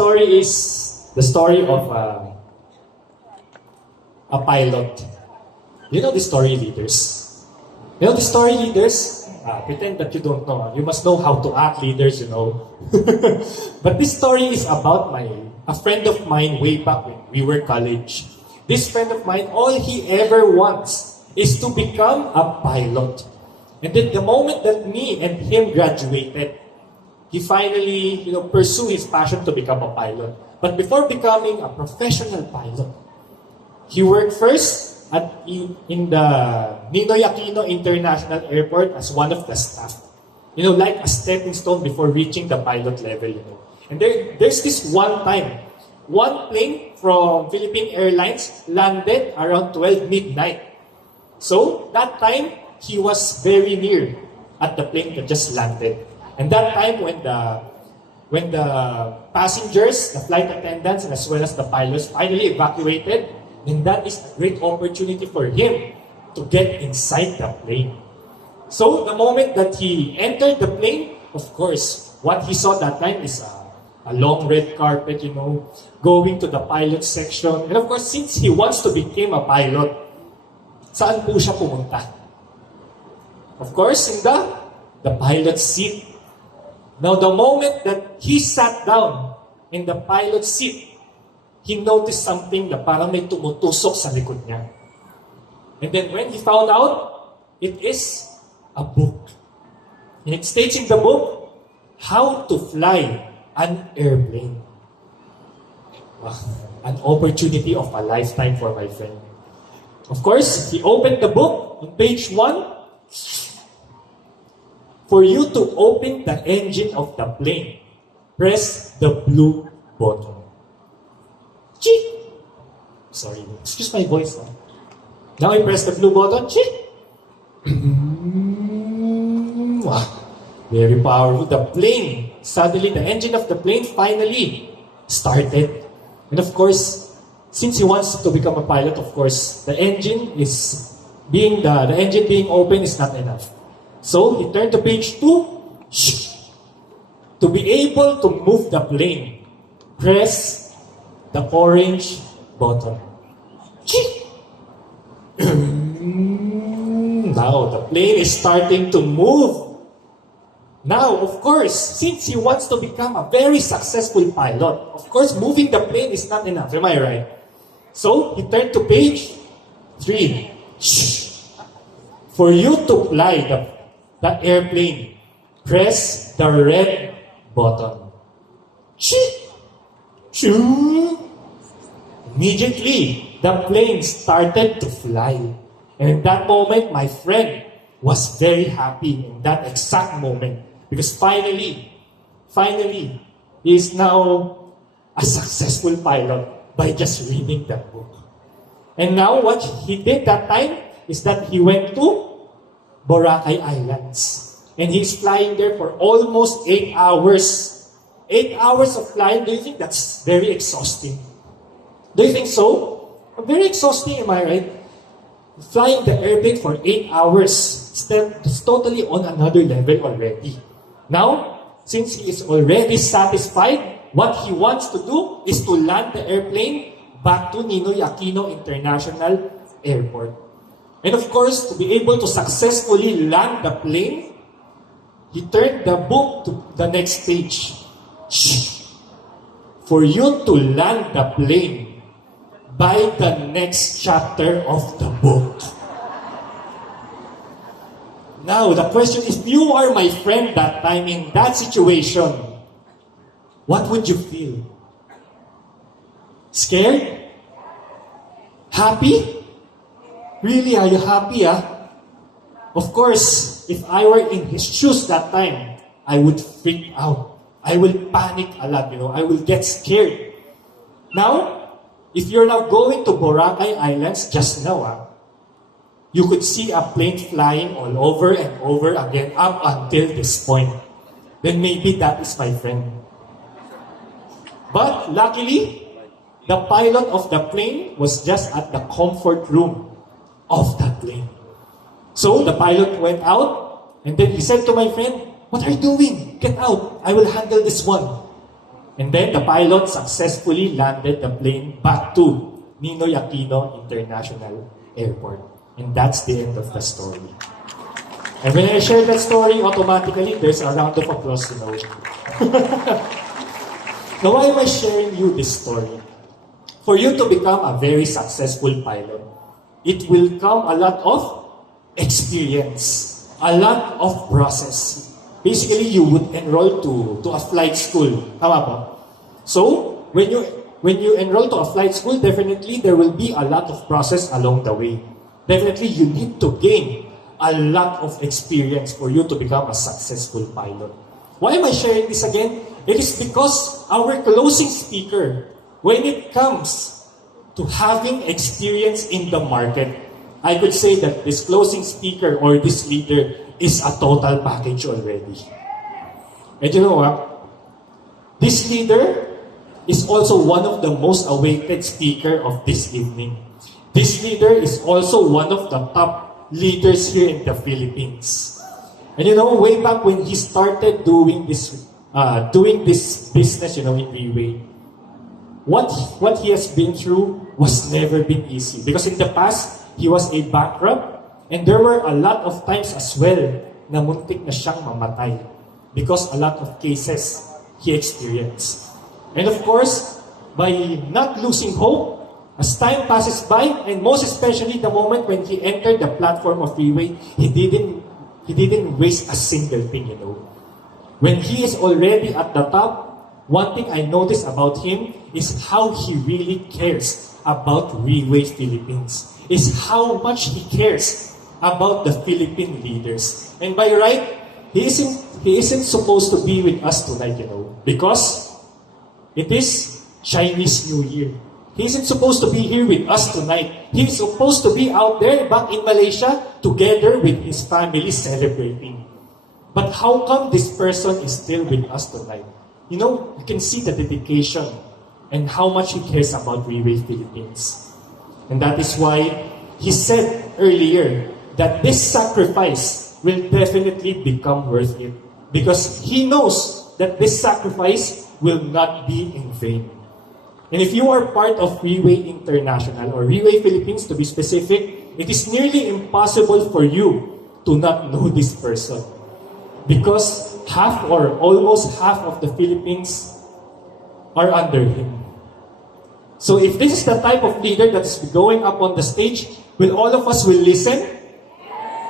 story is the story of a pilot. You know the story leaders? You know the story leaders? Pretend that you don't know. You must know how to act leaders, you know. But this story is about a friend of mine way back when we were college. This friend of mine, all he ever wants is to become a pilot. And then the moment that me and him graduated, he finally, pursued his passion to become a pilot. But before becoming a professional pilot, he worked first in the Ninoy Aquino International Airport as one of the staff. Like a stepping stone before reaching the pilot level, And there's this one time, one plane from Philippine Airlines landed around 12 midnight. So, that time, he was very near at the plane that just landed. And that time, when the passengers, the flight attendants, and as well as the pilots finally evacuated, then that is a great opportunity for him to get inside the plane. So, the moment that he entered the plane, of course, what he saw that time is a long red carpet, going to the pilot section. And of course, since he wants to become a pilot, saan po siya pumunta? Of course, in the pilot seat. Now, the moment that he sat down in the pilot seat, he noticed something na parang may tumutusok sa likod niya. And then when he found out, it is a book. And it states in the book, How to Fly an Airplane. Wow, an opportunity of a lifetime for my friend. Of course, he opened the book on page 1. For you to open the engine of the plane, press the blue button. Chee! Sorry, excuse my voice. Now I press the blue button. Chee! Wow, very powerful. The plane, suddenly the engine of the plane finally started. And of course, since he wants to become a pilot, of course, the engine being open is not enough. So he turned to page 2. To be able to move the plane, press the orange button. Now the plane is starting to move. Now, of course, since he wants to become a very successful pilot, of course, moving the plane is not enough. Am I right? So he turned to page 3. For you to fly the airplane, press the red button. Immediately, the plane started to fly. And in that moment, my friend was very happy in that exact moment. Because finally, he is now a successful pilot by just reading that book. And now what he did that time is that he went to Boracay Islands. And he's flying there for almost 8 hours. 8 hours of flying, do you think that's very exhausting? Do you think so? Very exhausting, am I right? Flying the airplane for 8 hours. It's totally on another level already. Now, since he is already satisfied, what he wants to do is to land the airplane back to Ninoy Aquino International Airport. And of course, to be able to successfully land the plane, he turned the book to the next page. For you to land the plane, buy the next chapter of the book. Now, the question is, if you are my friend that time in that situation, what would you feel? Scared? Happy? Really, are you happy, Of course, if I were in his shoes that time, I would freak out. I will panic a lot, I will get scared. Now, if you're now going to Boracay Islands just now, you could see a plane flying all over and over again up until this point. Then maybe that is my friend. But luckily, the pilot of the plane was just at the comfort room of that plane. So the pilot went out and then he said to my friend, "What are you doing? Get out. I will handle this one." And then the pilot successfully landed the plane back to Ninoy Aquino International Airport. And that's the end of the story. And when I share that story, automatically there's a round of applause, you know. Now, why am I sharing you this story? For you to become a very successful pilot, it will come a lot of experience, a lot of process. Basically, you would enroll to a flight school. Tama ba? So, when you enroll to a flight school, definitely there will be a lot of process along the way. Definitely, you need to gain a lot of experience for you to become a successful pilot. Why am I sharing this again? It is because our closing speaker, when it comes to having experience in the market, I could say that this closing speaker or this leader is a total package already. And you know what? This leader is also one of the most awaited speaker of this evening. This leader is also one of the top leaders here in the Philippines. And you know, way back when he started doing this business, you know, in Riway, what he has been through was never been easy. Because in the past, he was a bankrupt, and there were a lot of times as well na muntik na siyang mamatay because a lot of cases he experienced. And of course, by not losing hope, as time passes by, and most especially the moment when he entered the platform of Riway, he didn't waste a single thing, you know. When he is already at the top, one thing I noticed about him is how he really cares about Riway Philippines, is how much he cares about the Philippine leaders. And by right, he isn't supposed to be with us tonight, you know, because it is Chinese New Year. He isn't supposed to be here with us tonight. He's supposed to be out there back in Malaysia together with his family celebrating. But how come this person is still with us tonight? You know, you can see the dedication and how much he cares about Riway Philippines. And that is why he said earlier that this sacrifice will definitely become worth it. Because he knows that this sacrifice will not be in vain. And if you are part of Riway International or Riway Philippines to be specific, it is nearly impossible for you to not know this person. Because half or almost half of the Philippines are under him. So if this is the type of leader that is going up on the stage, will all of us will listen?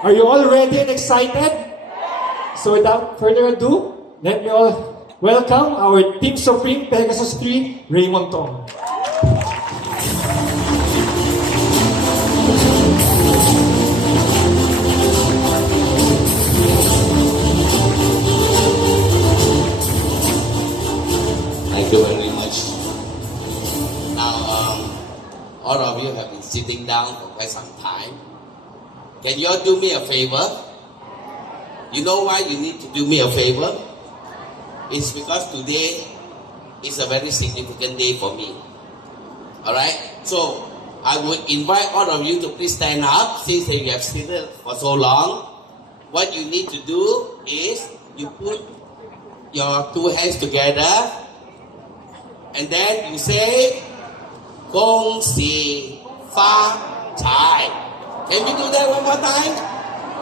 Are you all ready and excited? So without further ado, let me all welcome our Team Supreme Pegasus 3 Raymond Tong. Thank you very much. Now, all of you have been sitting down for quite some time. Can you all do me a favor? You know why you need to do me a favor? It's because today is a very significant day for me. Alright? So, I would invite all of you to please stand up since you have seated for so long. What you need to do is you put your two hands together and then you say, 恭喜发财. Can we do that one more time?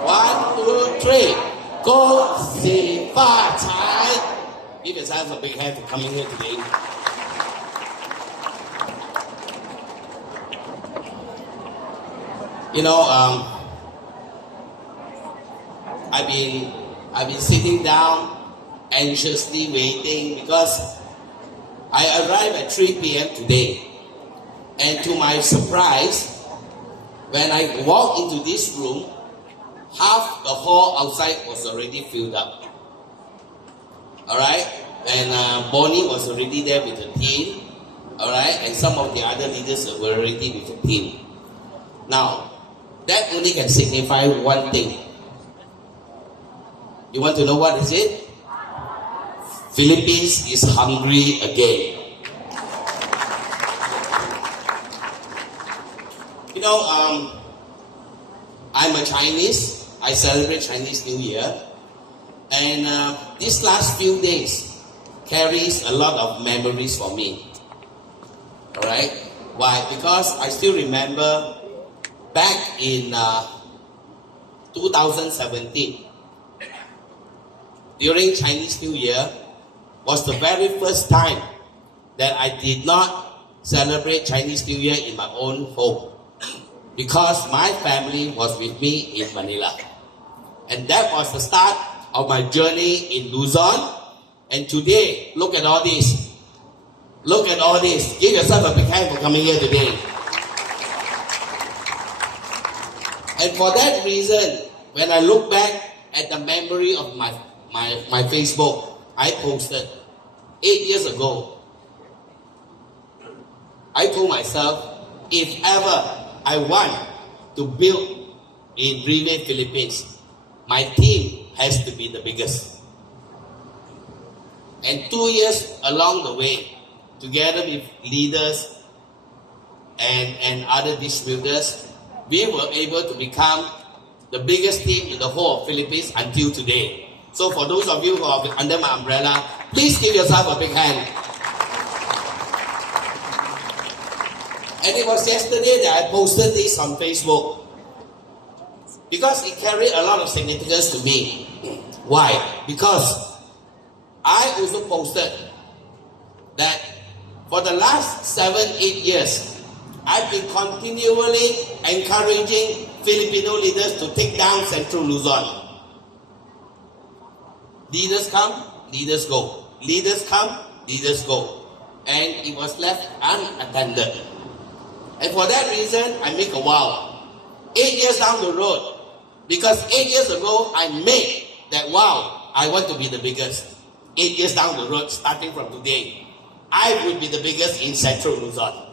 1, 2, 3. 恭喜发财. Give yourself a big hand for coming here today. You know, I've been sitting down, anxiously waiting because I arrived at 3 p.m. today. And to my surprise, when I walked into this room, half the hall outside was already filled up. Alright? And Bonnie was already there with the team. Alright? And some of the other leaders were already with the team. Now, that only can signify one thing. You want to know what is it? Philippines is hungry again. You know, I'm a Chinese. I celebrate Chinese New Year. And these last few days, carries a lot of memories for me. Alright? Why? Because I still remember back in 2017, during Chinese New Year, was the very first time that I did not celebrate Chinese New Year in my own home, because my family was with me in Manila. And that was the start of my journey in Luzon. And today, look at all this. Look at all this. Give yourself a big hand for coming here today. And for that reason, when I look back at the memory of my Facebook, I posted 8 years ago. I told myself, if ever I want to build in Riway, Philippines, my team has to be the biggest. And 2 years along the way, together with leaders and other distributors, we were able to become the biggest team in the whole of Philippines until today. So for those of you who are under my umbrella, please give yourself a big hand. And it was yesterday that I posted this on Facebook, because it carried a lot of significance to me. Why? Because I also posted that for the last 7-8 years, I've been continually encouraging Filipino leaders to take down Central Luzon. Leaders come, leaders go. Leaders come, leaders go. And it was left unattended. And for that reason, I make a vow. 8 years down the road, because 8 years ago, I made that vow, I want to be the biggest. 8 years down the road, starting from today, I would be the biggest in Central Luzon.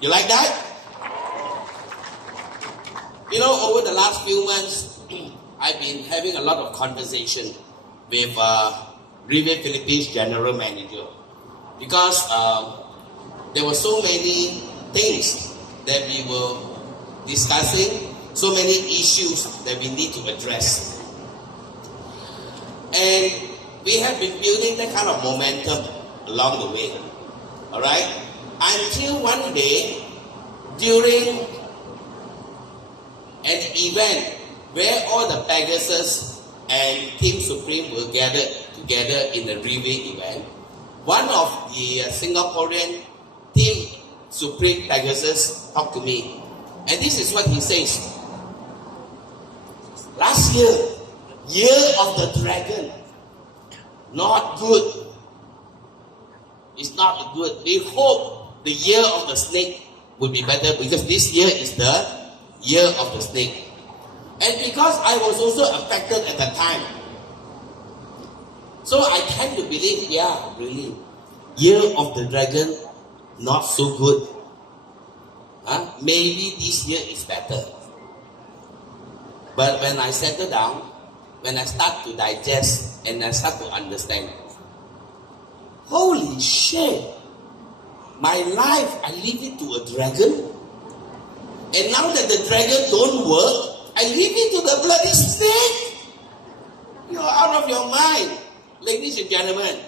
You like that? You know, over the last few months, I've been having a lot of conversation with Riway Philippines General Manager, because there were so many things that we were discussing, so many issues that we need to address. And we have been building that kind of momentum along the way. Alright? Until one day, during an event where all the Pegasus and Team Supreme were gathered together in the Riway event, one of the Singaporean Team Supreme Pegasus talked to me. And this is what he says. Last year, Year of the Dragon, not good. It's not good. We hope the Year of the Snake would be better, because this year is the Year of the Snake. And because I was also affected at the time, so I tend to believe, yeah, really, Year of the Dragon, not so good. Maybe this year is better. But when I settle down, when I start to digest and I start to understand, holy shit, my life, I leave it to a dragon. And now that the dragon don't work, I leave it to the bloody snake. You're out of your mind. Ladies and gentlemen,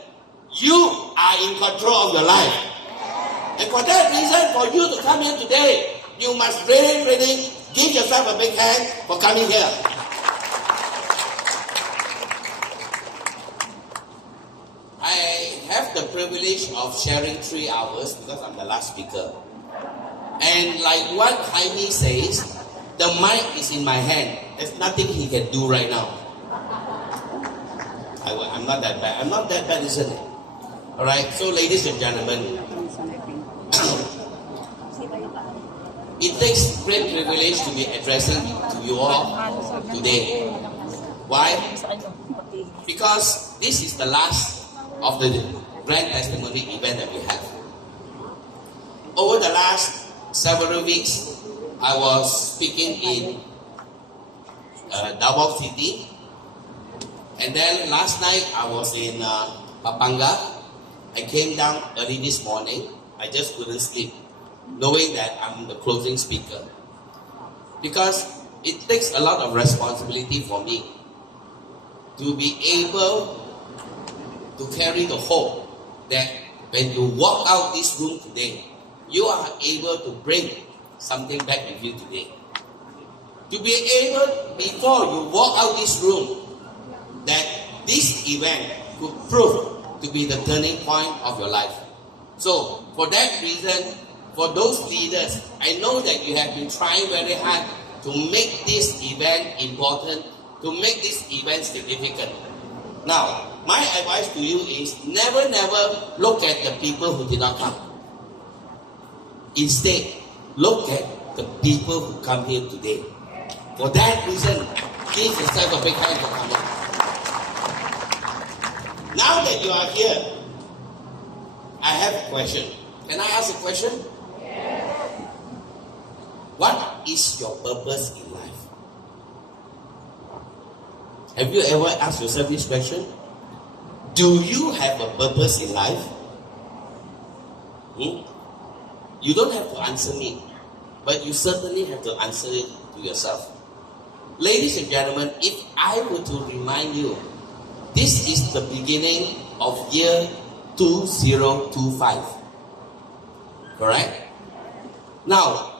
you are in control of your life. And for that reason, for you to come here today, you must really, really give yourself a big hand for coming here. I have the privilege of sharing 3 hours because I'm the last speaker. And like what Jaime says, the mic is in my hand. There's nothing he can do right now. I'm not that bad. I'm not that bad, isn't it? Alright, so ladies and gentlemen, it takes great privilege to be addressing to you all today. Why? Because this is the last of the grand testimony event that we have. Over the last several weeks, I was speaking in Davao City, and then last night I was in Pampanga. I came down early this morning. I just couldn't sleep, knowing that I'm the closing speaker. Because it takes a lot of responsibility for me to be able to carry the hope that when you walk out this room today, you are able to bring something back with you today. To be able, before you walk out this room, that this event could prove to be the turning point of your life. So, for that reason, for those leaders, I know that you have been trying very hard to make this event important, to make this event significant. Now, my advice to you is never look at the people who did not come. Instead, look at the people who come here today. For that reason, give yourself a big hand for coming. Now that you are here, I have a question. Can I ask a question? Yes. What is your purpose in life? Have you ever asked yourself this question? Do you have a purpose in life? You don't have to answer me, but you certainly have to answer it to yourself. Ladies and gentlemen, if I were to remind you, this is the beginning of year 2025. Correct? Now,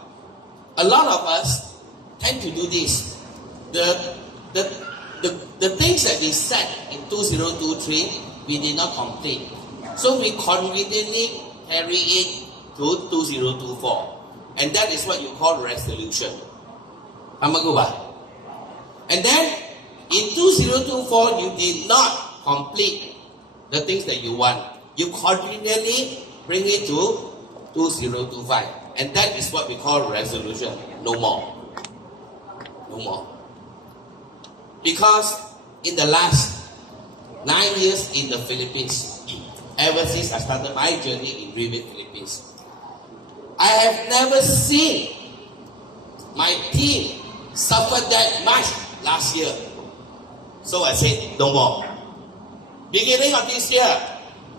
a lot of us tend to do this. The things that we set in 2023, we did not complete. So we conveniently carry it to 2024. And that is what you call resolution. And then, in 2024, you did not complete the things that you want. You conveniently bring it to 2025. And that is what we call resolution. No more. No more. Because in the last 9 years in the Philippines, ever since I started my journey in Riway, Philippines, I have never seen my team suffer that much last year. So I said, no more. Beginning of this year,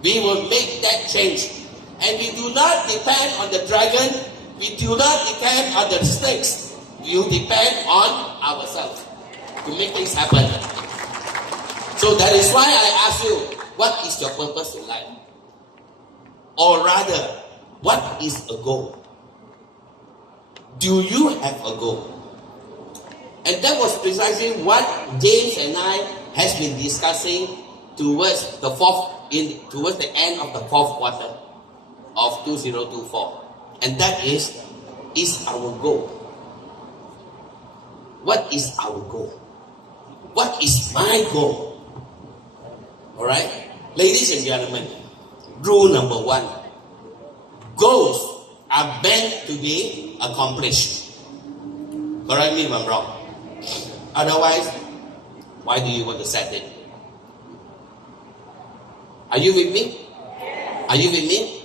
we will make that change. And we do not depend on the dragon. We do not depend on the snakes. We depend on ourselves to make things happen. So that is why I ask you, what is your purpose in life? Or rather, what is a goal? Do you have a goal? And that was precisely what James and I has been discussing towards the end of the fourth quarter of 2024. And that is our goal. What is our goal? What is my goal? Alright? Ladies and gentlemen, rule number 1. Goals are meant to be accomplished. Correct me if I'm wrong. Otherwise, why do you want to set it? Are you with me? Are you with me?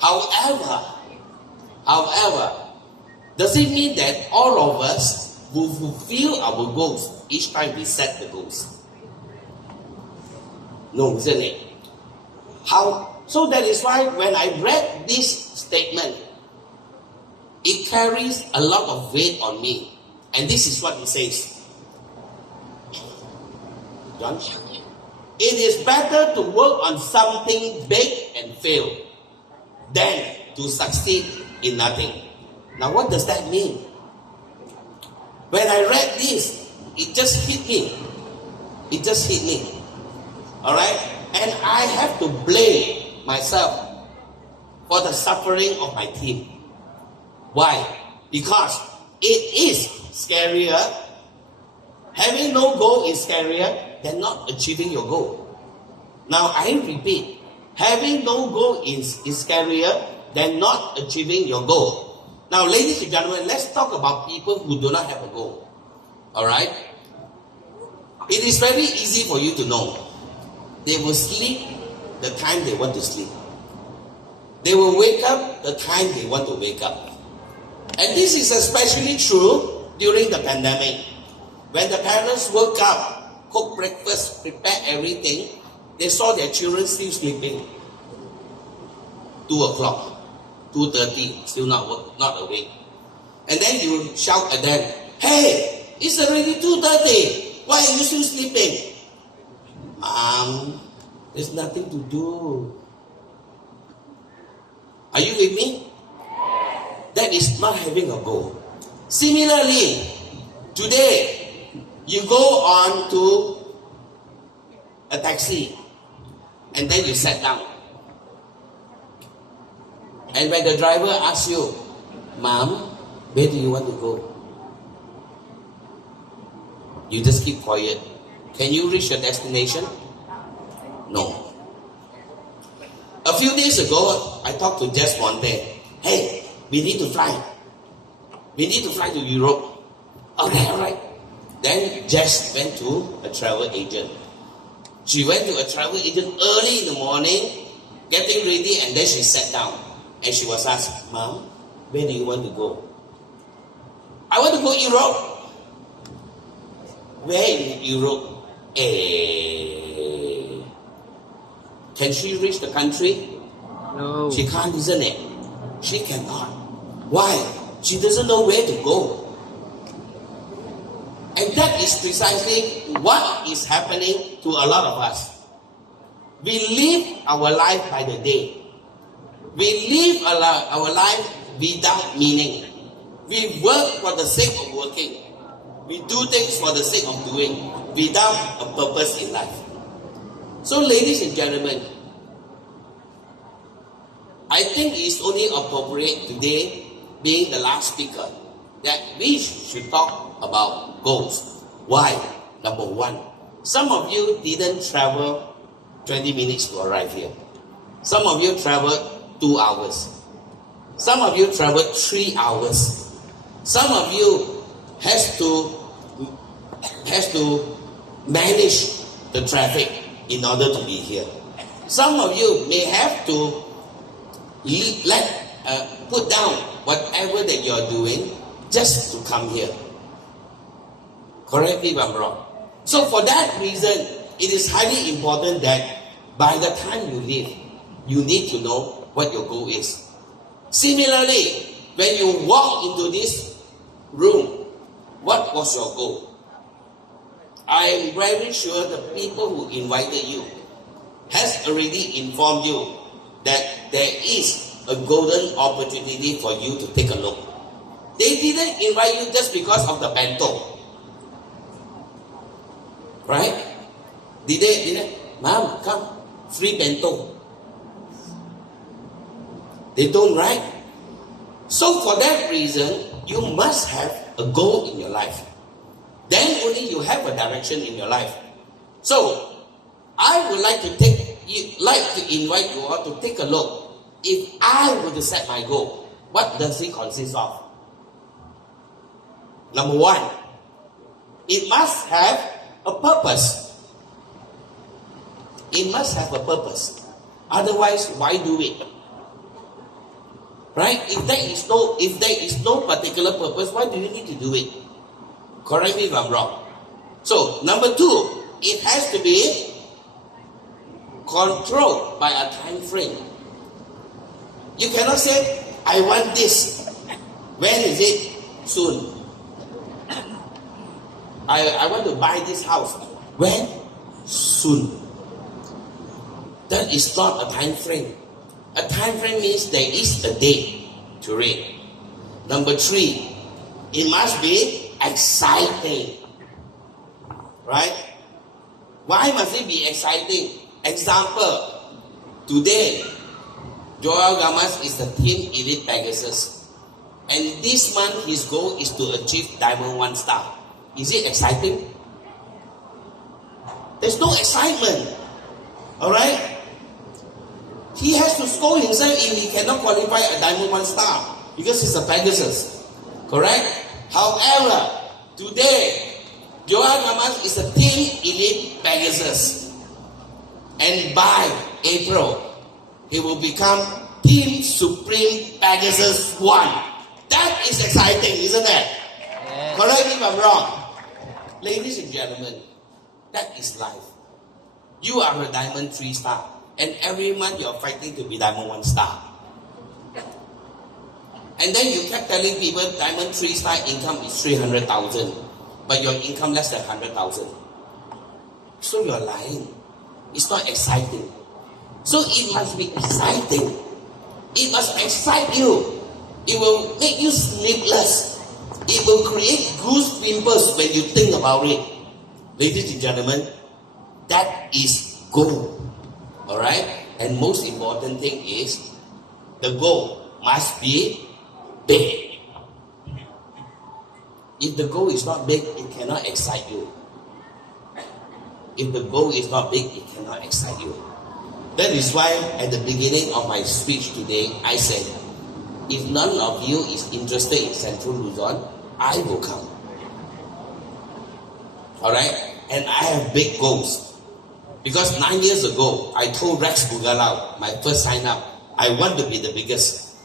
However, does it mean that all of us will fulfill our goals each time we set the goals? No, isn't it? How? So that is why when I read this statement, it carries a lot of weight on me. And this is what it says. John? It is better to work on something big and fail than to succeed in nothing. Now what does that mean? When I read this, it just hit me. It just hit me. Alright? And I have to blame myself for the suffering of my team. Why? Because it is scarier. Having no goal is scarier than not achieving your goal. Now I repeat, having no goal is scarier than not achieving your goal. Now ladies and gentlemen, let's talk about people who do not have a goal. Alright? It is very easy for you to know. They will sleep the time they want to sleep. They will wake up the time they want to wake up. And this is especially true during the pandemic. When the parents woke up, cook breakfast, prepare everything, they saw their children still sleeping. 2 o'clock, 2:30, still not awake. And then you shout at them, "Hey, it's already 2:30. Why are you still sleeping?" There's nothing to do. Are you with me? That is not having a goal. Similarly, today, you go on to a taxi and then you sat down. And when the driver asks you, Mom, where do you want to go? You just keep quiet. Can you reach your destination? No. A few days ago, I talked to Jess one day. Hey, we need to fly. We need to fly to Europe. Alright. Then Jess went to a travel agent. She went to a travel agent early in the morning, getting ready, and then she sat down. And she was asked, Mom, where do you want to go? I want to go Europe. Where in Europe? Can she reach the country? No. She can't, isn't it? She cannot. Why? She doesn't know where to go. And that is precisely what is happening to a lot of us. We live our life by the day. We live our life without meaning. We work for the sake of working. We do things for the sake of doing without a purpose in life. So, ladies and gentlemen, I think it's only appropriate today, being the last speaker, that we should talk about goals. Why? Number one, some of you didn't travel 20 minutes to arrive here. Some of you traveled 2 hours. Some of you traveled 3 hours. Some of you has to manage the traffic in order to be here. Some of you may have to put down whatever that you're doing just to come here. Correct me if I'm wrong. So for that reason, it is highly important that by the time you leave, you need to know what your goal is. Similarly, when you walk into this room, what was your goal? I am very sure the people who invited you has already informed you that there is a golden opportunity for you to take a look. They didn't invite you just because of the bento. Right? Did they? Mom, come. Free bento. They don't, right? So for that reason, you must have a goal in your life. Then only you have a direction in your life. So, I would like to invite you all to take a look. If I were to set my goal, what does it consist of? Number one, it must have a purpose. It must have a purpose. Otherwise, why do it? Right? If there is no particular purpose, why do you need to do it? Correct me if I'm wrong. So, number two, it has to be controlled by a time frame. You cannot say, I want this. When is it? Soon. I want to buy this house. When? Soon. That is not a time frame. A time frame means there is a date to read. Number three, it must be exciting. Right? Why must it be exciting? Example, today, Joel Gamas is the Team Elite Pegasus. And this month, his goal is to achieve Diamond 1 star. Is it exciting? There's no excitement. Alright? He has to scold himself if he cannot qualify a Diamond 1 star. Because he's a Pegasus. Correct? However, today, Joel Gamas is a Team Elite Pegasus. And by April, he will become Team Supreme Pegasus 1. That is exciting, isn't it? Yes. Correct me if I'm wrong. Ladies and gentlemen, that is life. You are a Diamond 3 star. And every month you are fighting to be Diamond 1 star. And then you kept telling people Diamond 3 star income is 300,000. But your income less than 100,000. So you're lying. It's not exciting. So it must be exciting. It must excite you. It will make you sleepless. It will create goose pimples when you think about it. Ladies and gentlemen, that is goal. Alright? And most important thing is, the goal must be big. If the goal is not big, it cannot excite you. If the goal is not big, it cannot excite you. That is why at the beginning of my speech today, I said, if none of you is interested in Central Luzon, I will come. Alright? And I have big goals. Because 9 years ago, I told Rex Bugalau, my first sign up, I want to be the biggest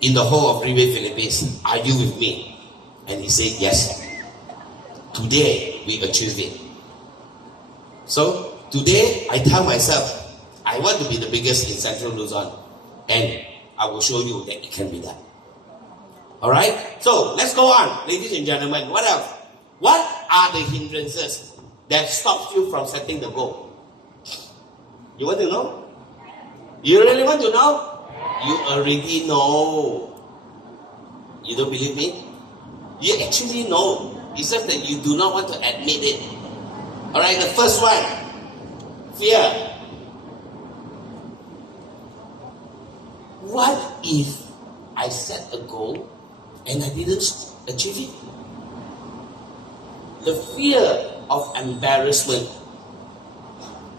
in the whole of Riway, Philippines. Are you with me? And he said, yes. Today, we achieved it. So, today, I tell myself, I want to be the biggest in Central Luzon. And I will show you that it can be done. Alright? So, let's go on. Ladies and gentlemen, what else? What are the hindrances that stops you from setting the goal? You want to know? You really want to know? You already know. You don't believe me? You actually know. It's just that you do not want to admit it. Alright, the first one. Fear. What if I set a goal and I didn't achieve it? The fear of embarrassment.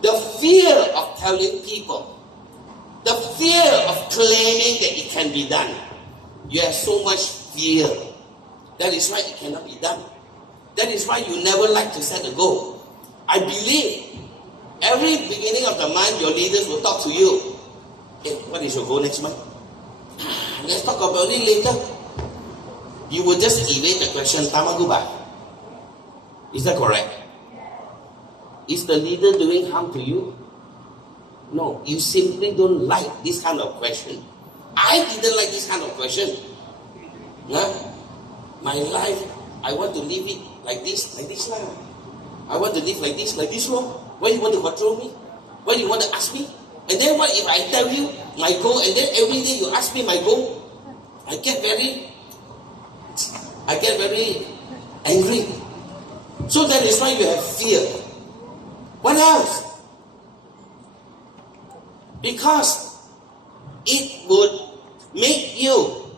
The fear of telling people. The fear of claiming that it can be done. You have so much fear. That is why it cannot be done. That is why you never like to set a goal. I believe every beginning of the month, your leaders will talk to you. Hey, what is your goal next month? Let's talk about it later. You will just evade the question, Tamaguba. Is that correct? Is the leader doing harm to you? No, you simply don't like this kind of question. I didn't like this kind of question. Huh? My life, I want to live it like this lah. I want to live like this lah. Why you want to control me? Why you want to ask me? And then what if I tell you my goal and then every day you ask me my goal? I get very angry. So that is why you have fear. What else? Because it would make you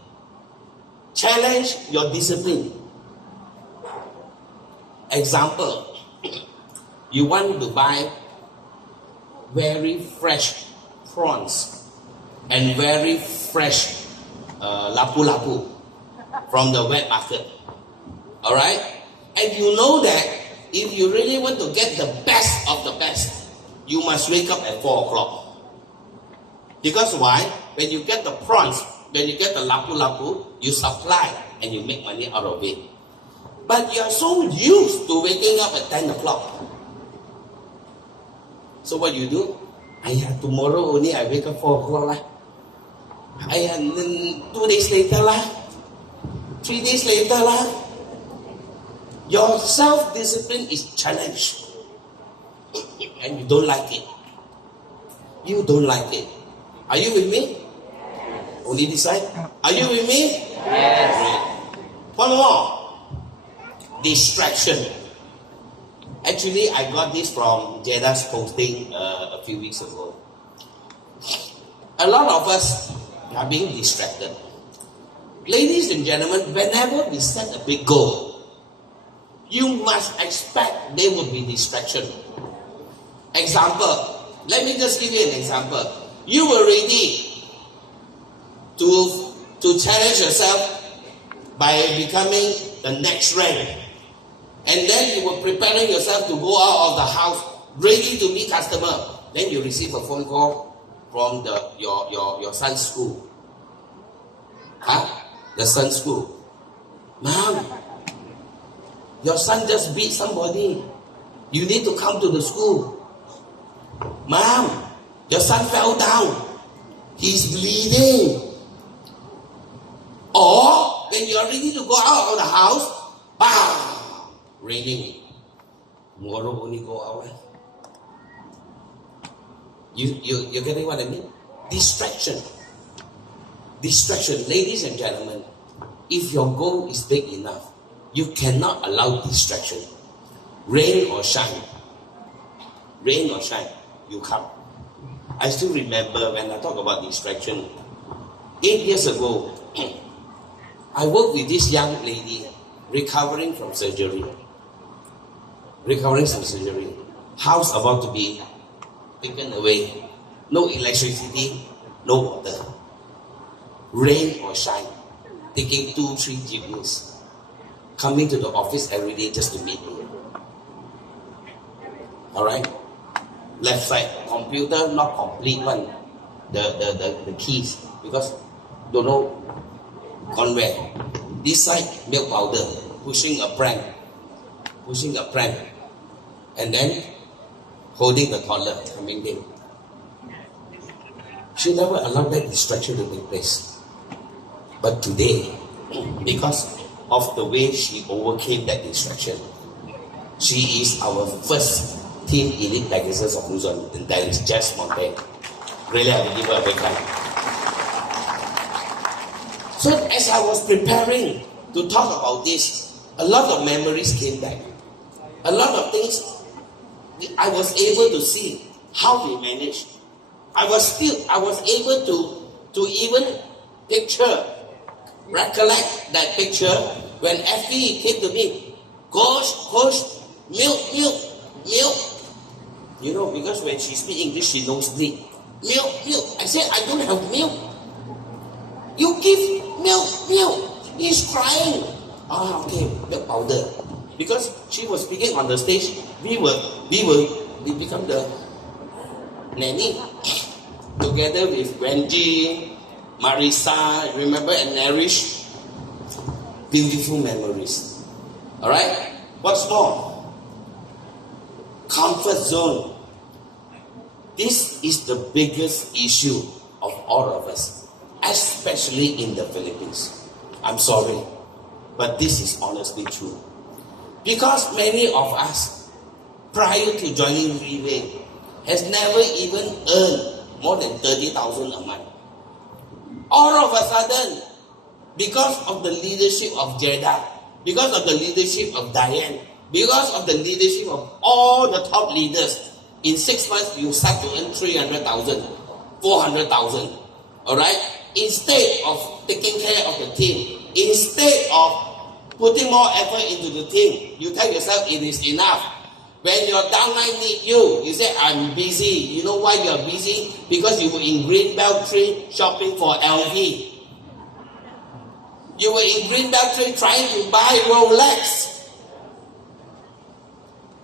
challenge your discipline. Example, you want to buy very fresh prawns and very fresh lapu-lapu from the wet market. Alright? And you know that if you really want to get the best of the best, you must wake up at 4 o'clock. Because why? When you get the prawns, when you get the lapu-lapu, you supply and you make money out of it. But you are so used to waking up at 10 o'clock. So what you do? Tomorrow only I wake up 4 o'clock lah. 2 days later lah. 3 days later lah. Your self-discipline is challenged. And you don't like it. You don't like it. Are you with me? Only this side? Are you with me? Yes. One more. Distraction. Actually, I got this from Jedah's posting a few weeks ago. A lot of us are being distracted. Ladies and gentlemen, whenever we set a big goal, you must expect there will be distraction. Example. Let me just give you an example. You were ready to challenge yourself by becoming the next rank. And then you were preparing yourself to go out of the house, ready to meet customer. Then you receive a phone call from your son's school. Huh? The son's school. Mom, your son just beat somebody. You need to come to the school. Mom, your son fell down. He's bleeding. Or when you are ready to go out of the house, raining. Tomorrow only go out. You're getting what I mean? Distraction. Distraction. Ladies and gentlemen, if your goal is big enough, you cannot allow distraction. Rain or shine, you come. I still remember when I talk about distraction, 8 years ago, I worked with this young lady recovering from surgery. House about to be taken away. No electricity, no water. Rain or shine, taking 2-3 jeepneys, coming to the office every day just to meet me. Alright? Left side, computer not complete one. The keys, because don't know gone where. This side, milk powder, pushing a prank. And then holding the toddler coming in. She never allowed that distraction to take place. But today, because of the way she overcame that distraction, she is our first Team Elite Pegasus of Luzon, and that is Jess Montaigne. Really, I will give her a big hand. So as I was preparing to talk about this, a lot of memories came back. A lot of things I was able to see how they managed. I was able to even recollect that picture when Effie came to me. Coach, milk. You know, because when she speaks English, she knows bleed. Milk. I said, I don't have milk. You give milk. He's crying. Okay, milk powder. Because she was speaking on the stage, we become the nanny. Together with Wendy, Marisa, remember, and Narish. Beautiful memories. Alright? What's more? Comfort zone. This is the biggest issue of all of us, especially in the Philippines. I'm sorry, but this is honestly true. Because many of us, prior to joining Riway, has never even earned more than 30,000 a month. All of a sudden, because of the leadership of Jeddah, because of the leadership of Diane, because of the leadership of all the top leaders, in 6 months you start to earn 300,000, 400,000. Alright? Instead of taking care of the team, instead of putting more effort into the team, you tell yourself it is enough. When your downline need you, you say, I'm busy. You know why you're busy? Because you were in Greenbelt Tree shopping for LV. You were in Greenbelt Tree trying to buy Rolex.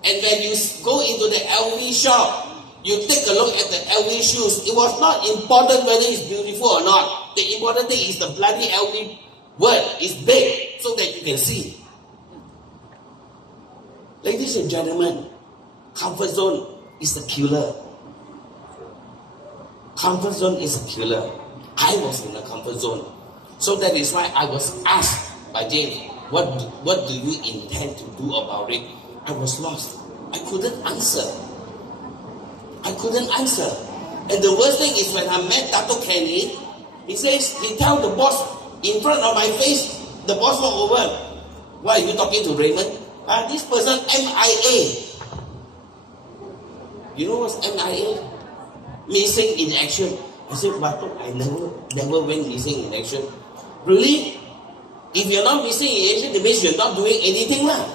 And when you go into the LV shop, you take a look at the LV shoes. It was not important whether it's beautiful or not. The important thing is the bloody LV word is big so that you can see. Ladies and gentlemen, comfort zone is a killer. Comfort zone is a killer. I was in a comfort zone. So that is why I was asked by James, what do you intend to do about it? I was lost. I couldn't answer. And the worst thing is when I met Dato Kenny, he tell the boss in front of my face, the boss walk over. Why are you talking to Raymond? This person MIA. You know what's MIA? Missing in action. I said, Batok, I never went missing in action. Really? If you're not missing in action, that means you're not doing anything lah.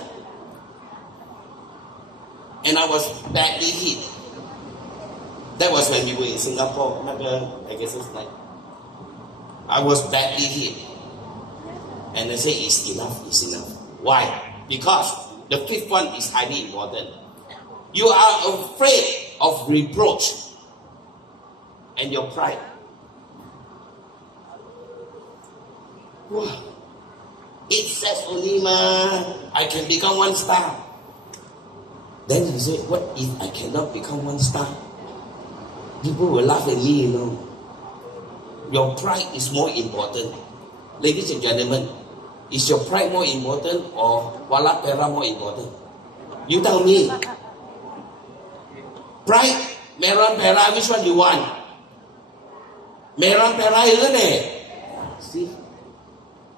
And I was badly hit. That was when we were in Singapore. I guess it's like I was badly hit. And I say it's enough. Why? Because the fifth one is highly important. You are afraid of reproach and your pride. Wow. It says only I can become one star. Then you say, what if I cannot become one star? People will laugh at me, you know. Your pride is more important. Ladies and gentlemen, is your pride more important or Wala Pera more important? You tell me. Pride Meron pera, which one you want? Meron pera, isn't it? See?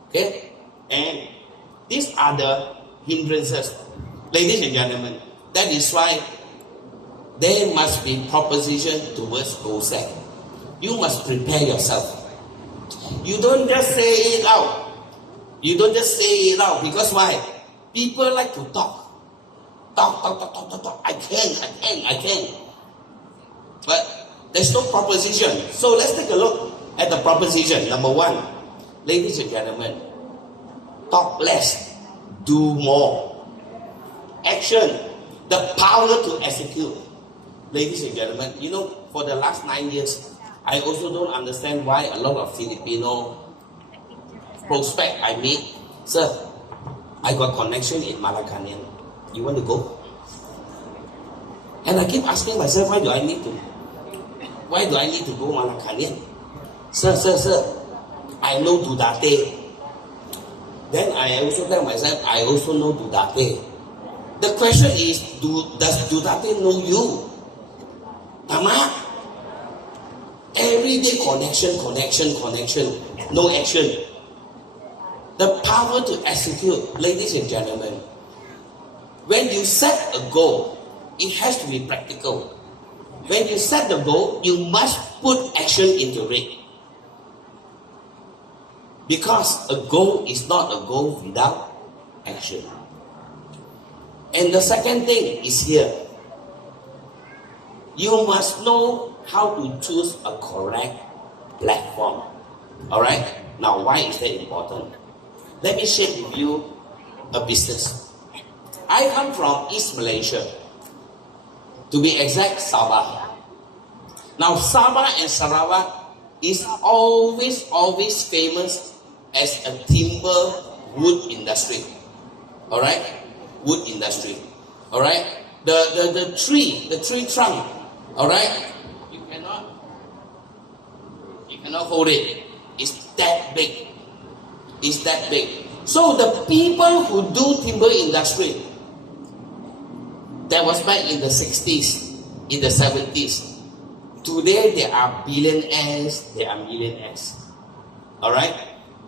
Okay? And these are the hindrances. Ladies and gentlemen, that is why there must be proposition towards goal set. You must prepare yourself. You don't just say it out. You don't just say it out. Because why? People like to talk. Talk. I can. But there's no proposition. So let's take a look at the proposition. Number one, ladies and gentlemen, talk less, do more. Action, the power to execute. Ladies and gentlemen, you know, for the last 9 years, I also don't understand why a lot of Filipino prospect I meet, sir, I got connection in Malacanang. You want to go? And I keep asking myself, why do I need to go Malacanang? Sir, I know Dudate. Then I also tell myself, I also know Dudate. The question is, does Dudate know you? Tama? Everyday connection, no action. The power to execute, ladies and gentlemen. When you set a goal, it has to be practical. When you set the goal, you must put action into it. Because a goal is not a goal without action. And the second thing is here. You must know how to choose a correct platform. Alright? Now, why is that important? Let me share with you a business. I come from East Malaysia. To be exact, Sabah. Now, Sabah and Sarawak is always famous as a timber wood industry. Alright? Wood industry. Alright? The tree trunk. Alright? You cannot hold it. It's that big. So the people who do timber industry, that was back in the 60s, in the 70s. Today they are billionaires, they are millionaires. Alright?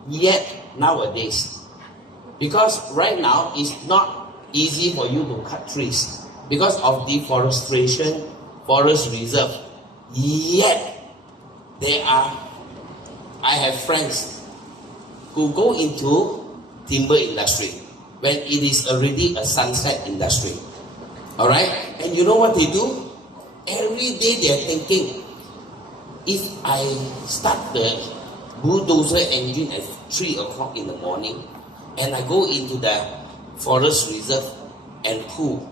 Yet nowadays, because right now it's not easy for you to cut trees because of deforestation, forest reserve. Yet I have friends who go into timber industry when it is already a sunset industry. Alright? And you know what they do? Every day they are thinking, if I start the bulldozer engine at 3 o'clock in the morning and I go into the forest reserve and pull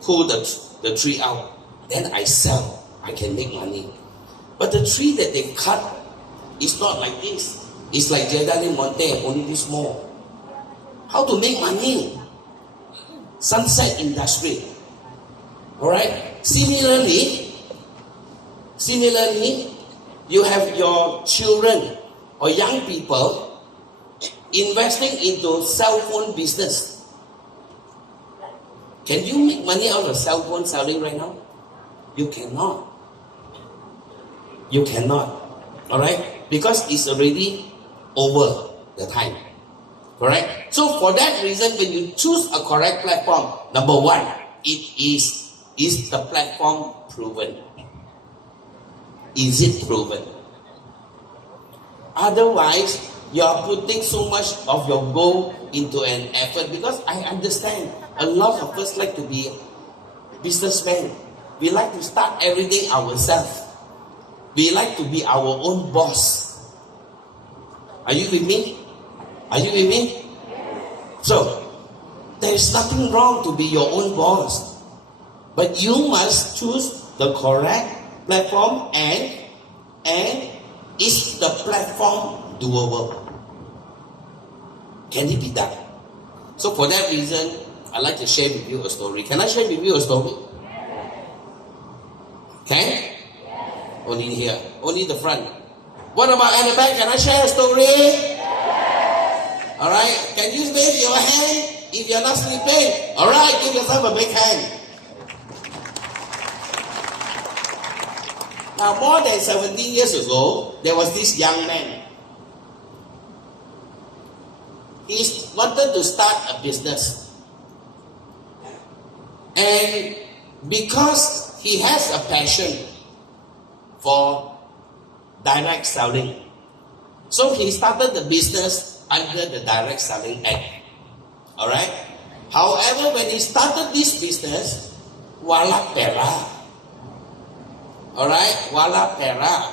the tree out, then I sell, I can make money. But the tree that they cut is not like this. It's like Jeddah Monte, only this small. How to make money? Sunset industry. Alright? Similarly, you have your children or young people investing into cell phone business. Can you make money out of cell phone selling right now? You cannot. Alright? Because it's already over the time. Correct? So for that reason, when you choose a correct platform, number one, is the platform proven? Is it proven? Otherwise, you are putting so much of your goal into an effort, because I understand a lot of us like to be businessmen. We like to start everything ourselves. We like to be our own boss. Are you with me? So, there is nothing wrong to be your own boss. But you must choose the correct platform, and is the platform doable? Can it be done? So for that reason, I'd like to share with you a story. Can I share with you a story? Okay? Only here. Only the front. What about at the back? Can I share a story? Alright? Can you raise your hand if you're not sleeping? Alright, give yourself a big hand. Now, more than 17 years ago, there was this young man. He wanted to start a business. And because he has a passion for direct selling, so he started the business under the Direct Selling Act. Alright? However, when he started this business, wala pera. Alright? Wala pera.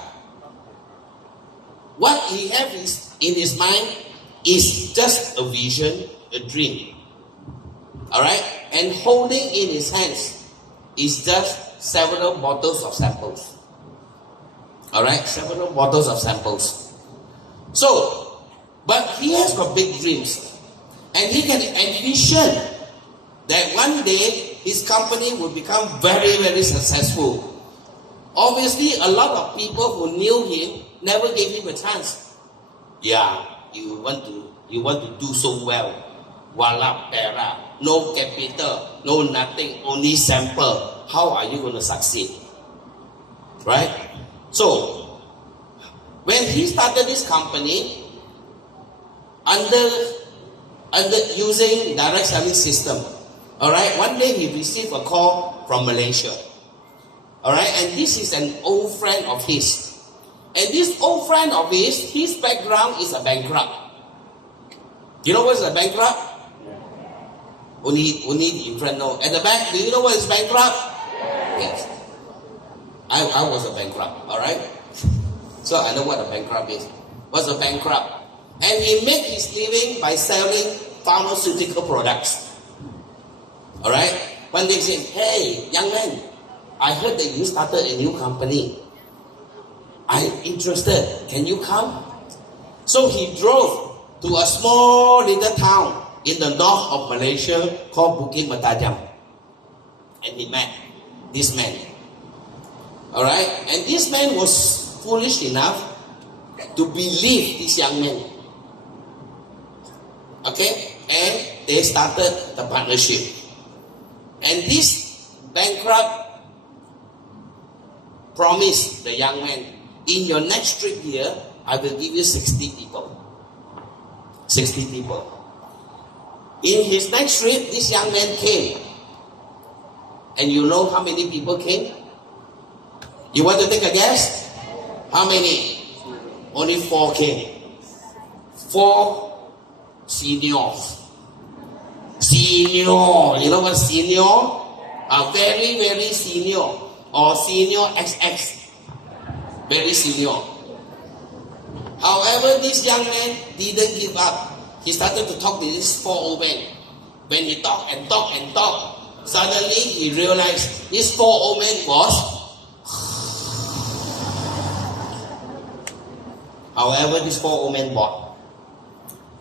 What he has in his mind is just a vision, a dream. Alright? And holding in his hands is just several bottles of samples. Alright? Several bottles of samples. So, but he has got big dreams. And he can envision that one day his company will become very, very successful. Obviously, a lot of people who knew him never gave him a chance. Yeah, you want to do so well. Wala pera, no capital, no nothing, only sample. How are you going to succeed? Right? So, when he started this company, under using direct selling system, alright, one day he received a call from Malaysia. Alright, and this is an old friend of his. And this old friend of his background is a bankrupt. You know what is a bankrupt? Only the friend know. At the back, do you know what is bankrupt? Yes. I was a bankrupt, alright? So I know what a bankrupt is. What's a bankrupt? And he made his living by selling pharmaceutical products. Alright? One day he said, hey, young man, I heard that you started a new company. I'm interested. Can you come? So he drove to a small little town in the north of Malaysia called Bukit Matajam. And he met this man. Alright? And this man was foolish enough to believe this young man. Okay? And they started the partnership. And this bankrupt promised the young man, in your next trip here, I will give you 60 people. 60 people. In his next trip, this young man came. And you know how many people came? You want to take a guess? How many? Only 4 came. 4 seniors. Senior. You know what senior? A very, very senior. Or senior XX. Very senior. However, this young man didn't give up. He started to talk to these 4 old men. When he talked and talked and talked, suddenly he realized this 4 old men was. However, these 4 old men bought.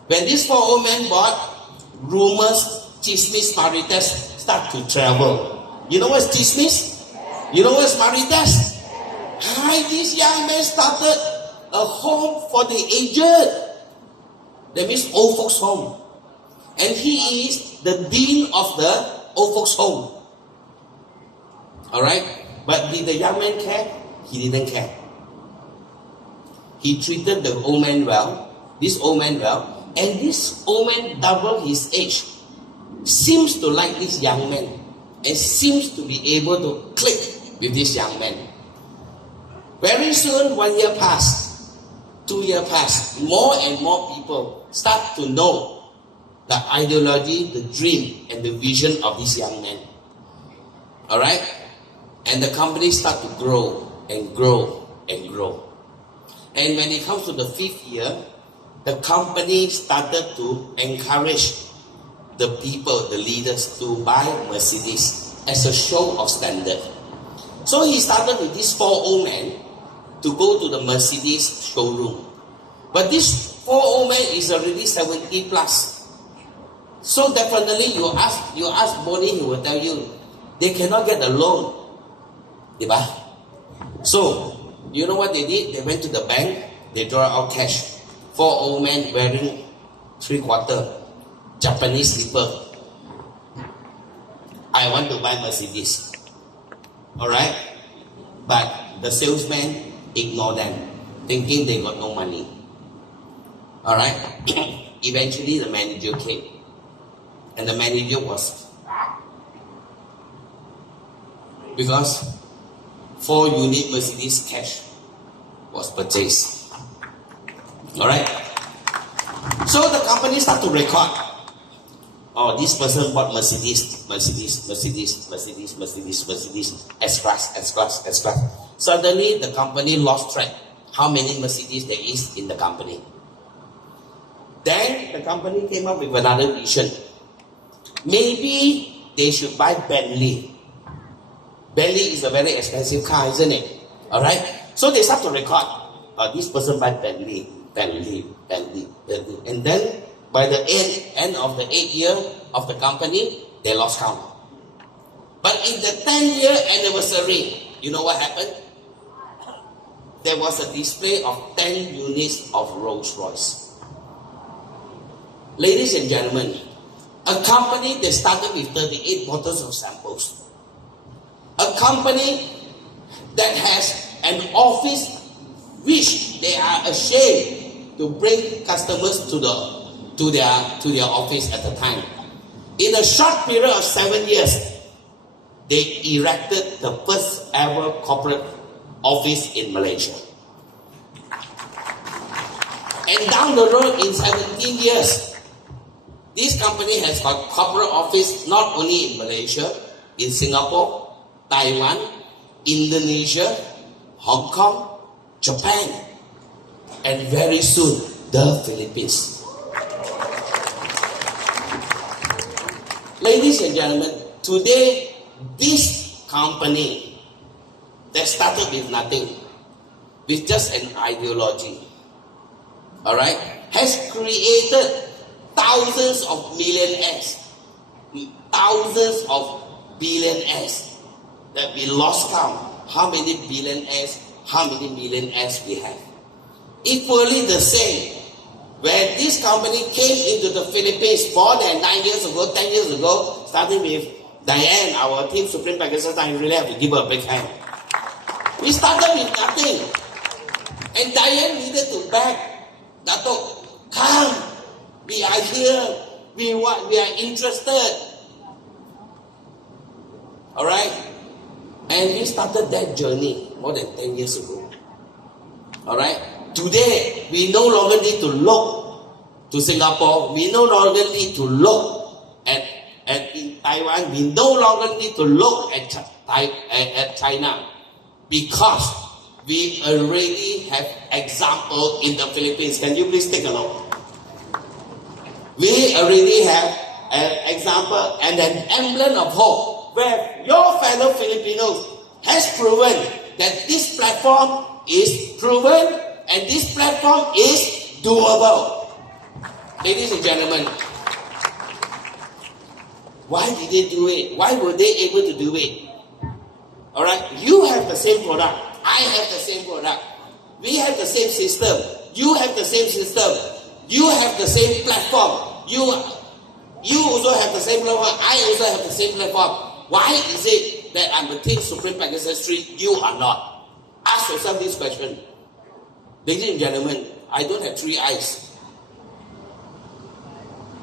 When these 4 old men bought, rumors, chismis, maritas start to travel. You know what's chismis? You know what's maritas? Hi, this young man started a home for the aged. That means old folks home. And he is the dean of the old folks home. Alright? But did the young man care? He didn't care. He treated the old man well. This old man well. And this old man, double his age, seems to like this young man. And seems to be able to click with this young man. Very soon, 1 year passed. 2 years passed. More and more people start to know the ideology, the dream, and the vision of this young man. Alright? And the company start to grow and grow and grow. And when it comes to the 5th year, the company started to encourage the people, the leaders, to buy Mercedes as a show of standard. So he started with these 4 old men to go to the Mercedes showroom. But this 4 old men is already 70 plus. So definitely you ask Bonnie, he will tell you, they cannot get a loan. Diba? So, you know what they did? They went to the bank, they draw out cash. 4 old men wearing 3/4 Japanese slipper. I want to buy Mercedes. Alright? But the salesman ignored them, thinking they got no money. Alright? Eventually the manager came. And the manager was, because 4 unit Mercedes cash was purchased. Alright? So the company started to record. Oh, this person bought Mercedes, S-Class. Suddenly the company lost track how many Mercedes there is in the company. Then the company came up with another vision. Maybe they should buy Bentley. Bentley is a very expensive car, isn't it? Alright? So they start to record. This person buy Bentley. And then by the end of the 8th year of the company, they lost count. But in the 10-year anniversary, you know what happened? There was a display of 10 units of Rolls Royce. Ladies and gentlemen, a company that started with 38 bottles of samples. A company that has an office which they are ashamed to bring customers to their office at the time. In a short period of 7 years, they erected the first ever corporate office in Malaysia. And down the road in 17 years, this company has got corporate office not only in Malaysia, in Singapore, Taiwan, Indonesia, Hong Kong, Japan, and very soon, the Philippines. Ladies and gentlemen, today, this company that started with nothing, with just an ideology, alright, has created thousands of millionaires, thousands of billionaires, that we lost count how many billionaires, how many millionaires we have. Equally the same, when this company came into the Philippines more than 9 years ago, 10 years ago, starting with Diane, our team Supreme Pegasus, I really have to give her a big hand. We started with nothing. And Diane needed to beg Dato, come, we are here, we are interested. Alright? And we started that journey more than 10 years ago. Alright? Today, we no longer need to look to Singapore. We no longer need to look at in Taiwan. We no longer need to look at China, because we already have example in the Philippines. Can you please take a look? We already have an example and an emblem of hope, where your fellow Filipinos has proven that this platform is proven and this platform is doable. Ladies and gentlemen, why did they do it? Why were they able to do it? Alright, you have the same product. I have the same product. We have the same system. You have the same system. You have the same platform. You also have the same platform. I also have the same platform. Why is it that I'm a Team Supreme Pegasus 3, you are not? Ask yourself this question. Ladies and gentlemen, I don't have 3 eyes.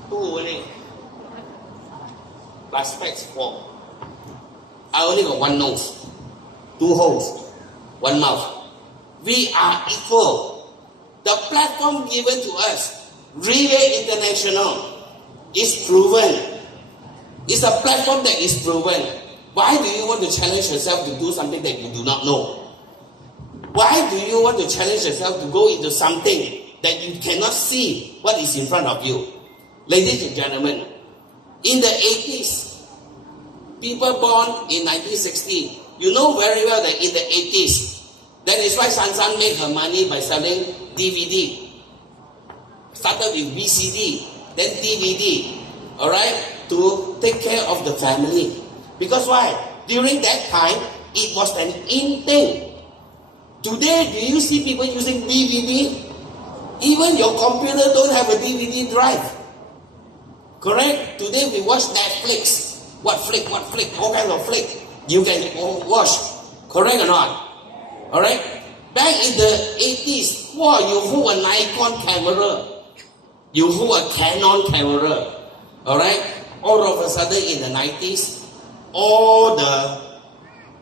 2 only. Plus specs 4. I only got 1 nose, 2 holes, 1 mouth. We are equal. The platform given to us, Riway International, is proven. It's a platform that is proven. Why do you want to challenge yourself to do something that you do not know? Why do you want to challenge yourself to go into something that you cannot see what is in front of you? Ladies and gentlemen, in the 80s, people born in 1960, you know very well that in the 80s, that is why Sansan made her money by selling DVD. Started with VCD, then DVD, alright, to take care of the family. Because why? During that time, it was an in thing. Today, do you see people using DVD? Even your computer don't have a DVD drive. Correct? Today we watch Netflix. What flick? What kind of flick? You can watch. Correct or not? Alright? Back in the 80s, wow, you hold a Nikon camera. You hold a Canon camera. Alright? All of a sudden in the 90s, all the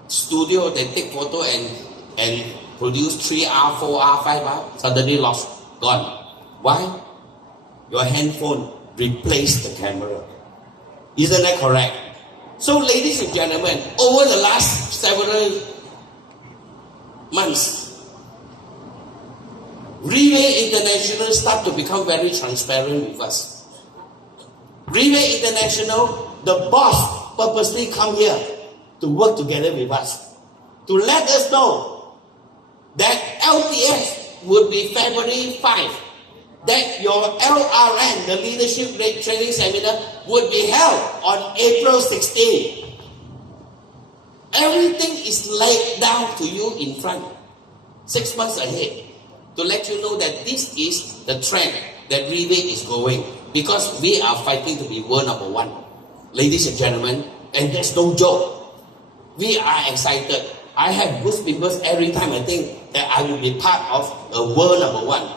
studio that take photo and produce 3R, 4R, 5R, suddenly lost, gone. Why? Your handphone replaced the camera. Isn't that correct? So ladies and gentlemen, over the last several months, Riway International start to become very transparent with us. Riway International, the boss purposely come here to work together with us, to let us know that LTS would be February 5, that your LRN, the Leadership Training Seminar, would be held on April 16. Everything is laid down to you in front, 6 months ahead, to let you know that this is the trend that Riway is going, because we are fighting to be world number one. Ladies and gentlemen, and that's no joke. We are excited. I have goosebumps every time I think that I will be part of a world number one.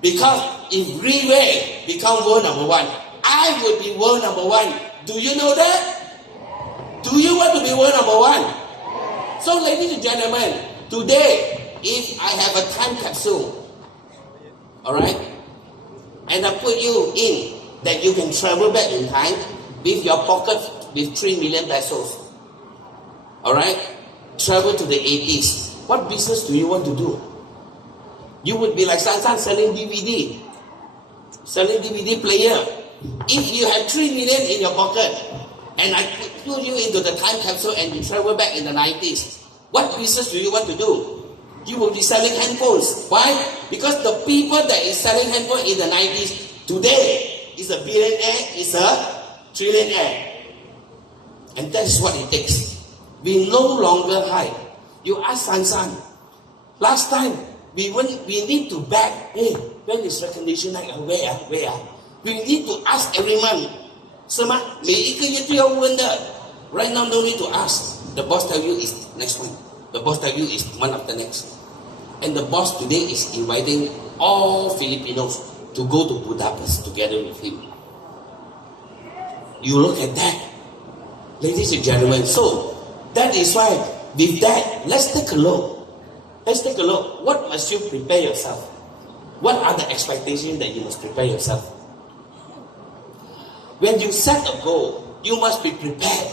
Because if Riway become world number one, I will be world number one. Do you know that? Do you want to be world number one? So ladies and gentlemen, today, if I have a time capsule, alright, and I put you in, that you can travel back in time with your pocket with 3 million pesos. Alright? Travel to the 80s. What business do you want to do? You would be like Sansan selling DVD. Selling DVD player. If you have 3 million in your pocket, and I put you into the time capsule and you travel back in the 90s, what business do you want to do? You will be selling handphones. Why? Because the people that is selling handphones in the 90s, today is a billionaire, is a trillionaire. And that is what it takes. We no longer hide. You ask Sansan. Last time, we need to beg, hey, when is recognition night? Where? We need to ask every month. Right now, no need to ask. The boss tell you is next one. The boss tell you is one after next. And the boss today is inviting all Filipinos to go to Budapest together with him. You look at that. Ladies and gentlemen, so that is why with that, let's take a look. Let's take a look. What must you prepare yourself? What are the expectations that you must prepare yourself? When you set a goal, you must be prepared.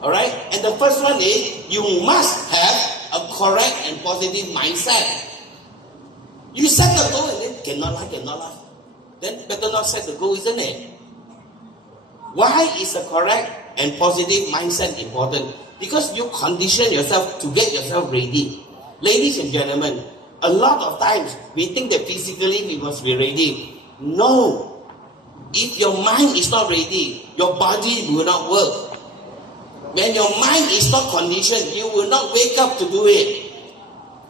Alright? And the first one is, you must have a correct and positive mindset. You set the goal and then cannot lie. Then better not set the goal, isn't it? Why is a correct and positive mindset important? Because you condition yourself to get yourself ready. Ladies and gentlemen, a lot of times we think that physically we must be ready. No. If your mind is not ready, your body will not work. When your mind is not conditioned, you will not wake up to do it.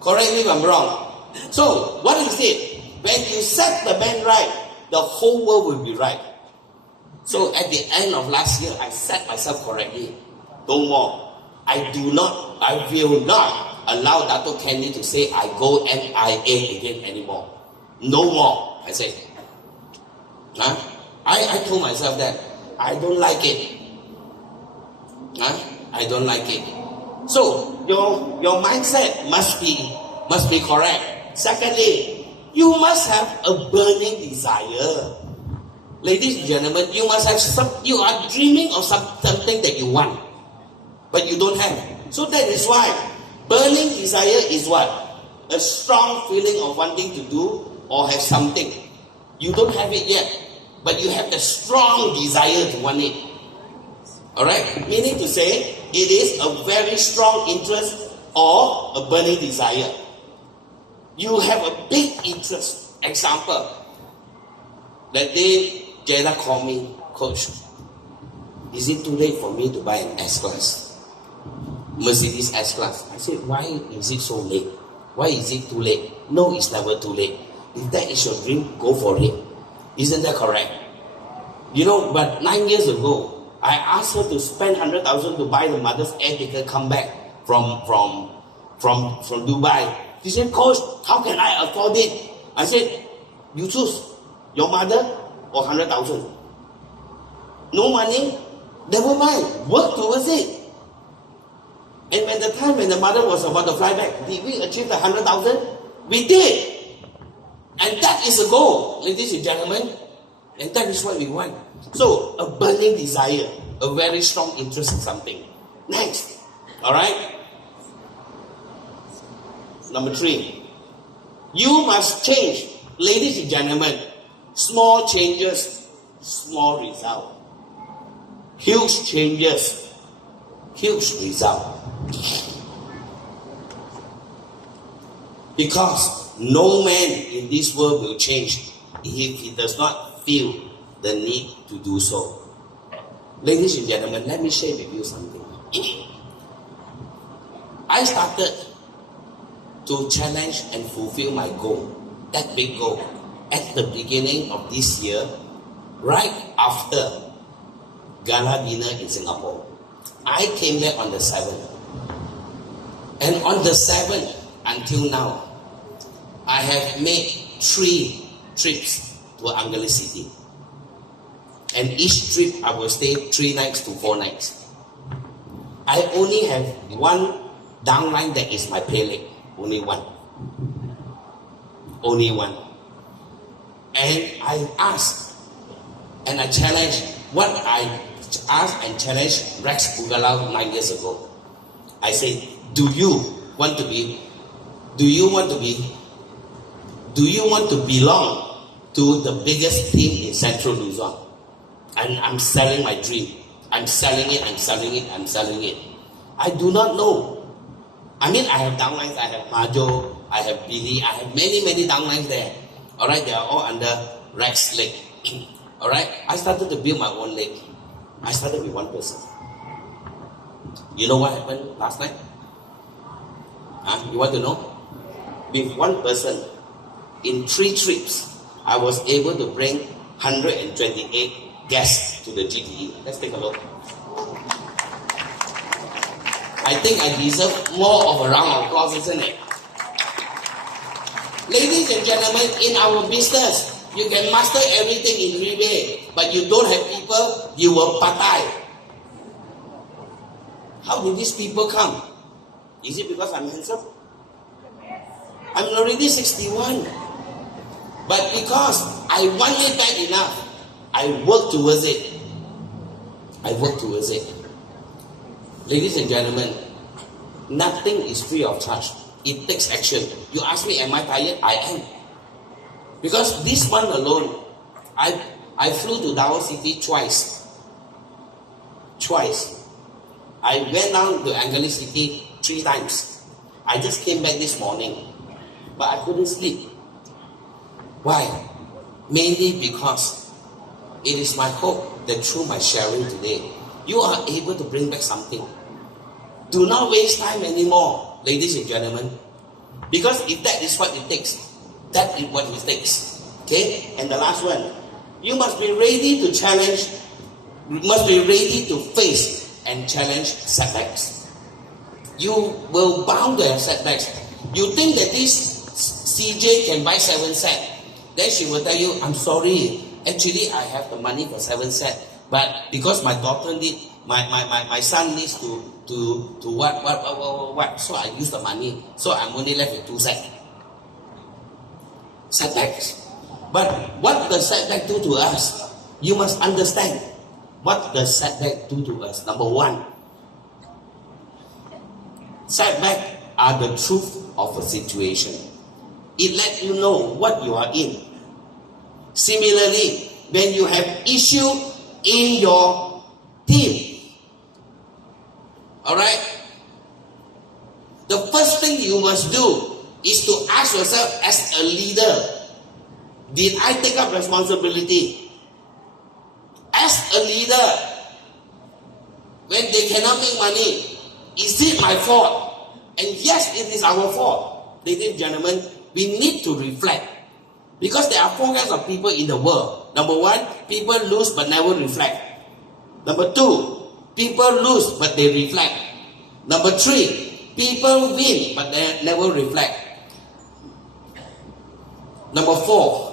Correct me if I'm wrong. So, what is it? When you set the band right, the whole world will be right. So, at the end of last year, I set myself correctly. No more. I will not allow Dato' Candy to say I go MIA again anymore. No more, I say. I told myself that I don't like it. I don't like it. So your mindset must be correct. Secondly, you must have a burning desire. Ladies and gentlemen, you must have you are dreaming of something that you want, but you don't have. So that is why burning desire is what? A strong feeling of wanting to do or have something. You don't have it yet, but you have the strong desire to want it. Alright? Meaning to say, it is a very strong interest or a burning desire. You have a big interest. Example, that day Jada called me, Coach, is it too late for me to buy an S-Class? Mercedes S-Class. I said, why is it so late? Why is it too late? No, it's never too late. If that is your dream, go for it. Isn't that correct? You know, but 9 years ago, I asked her to spend 100,000 to buy the mother's air ticket, come back from from Dubai. She said, Coach, how can I afford it? I said, you choose your mother or 100,000. No money? Never mind. Work towards it. And when the mother was about to fly back, did we achieve the 100,000? We did. And that is a goal, ladies and gentlemen. And that is what we want. So, a burning desire, a very strong interest in something. Next. Alright? Number 3. You must change. Ladies and gentlemen, small changes, small result. Huge changes, huge result. Because no man in this world will change if he does not feel the need to do so. Ladies and gentlemen, let me share with you something. I started to challenge and fulfill my goal, that big goal, at the beginning of this year, right after gala dinner in Singapore. I came back on the 7th. And on the 7th, until now, I have made 3 trips to Angeles City. And each trip I will stay 3 nights to 4 nights. I only have one downline that is my pay leg. Only one. Only one. And I asked and I challenged what I asked and challenged Rex Pugalau 9 years ago. I said, do you want to belong to the biggest team in Central Luzon? And I'm selling my dream. I'm selling it. I do not know. I mean, I have downlines. I have Majo, I have Billy, I have many downlines there. Alright, they are all under Rex leg. Alright, I started to build my own leg. I started with one person. You know what happened last night? You want to know? With one person, in 3 trips, I was able to bring 128 guests to the GTE. Let's take a look. I think I deserve more of a round of applause, isn't it? Ladies and gentlemen, in our business, you can master everything in Riway, but you don't have people, you will patai. How did these people come? Is it because I'm handsome? I'm already 61. But because I want it bad enough, I work towards it. Ladies and gentlemen, nothing is free of charge. It takes action. You ask me, am I tired? I am. Because this month alone, I flew to Davao City twice. I went down to Angeles City 3 times. I just came back this morning. But I couldn't sleep. Why? Mainly because it is my hope that through my sharing today, you are able to bring back something. Do not waste time anymore, ladies and gentlemen. Because if that is what it takes, that is what it takes. Okay? And the last one, you must be ready to challenge, you must be ready to face and challenge setbacks. You will bound to have setbacks. You think that this CJ can buy 7 sets. Then she will tell you, I'm sorry, actually I have the money for 7 sets. But because my daughter need, my son needs to what, so I use the money. So I'm only left with 2 sets. Setbacks. But what does setback do to us? You must understand. What does setback do to us? Number 1, setback are the truth of a situation. It lets you know what you are in. Similarly, when you have issue in your team, alright, the first thing you must do is to ask yourself as a leader, did I take up responsibility? As a leader, when they cannot make money, is it my fault? And yes, it is our fault. Ladies and gentlemen, we need to reflect. Because there are 4 kinds of people in the world. Number 1, people lose but never reflect. Number 2, people lose but they reflect. Number 3, People win, but they never reflect. Number 4,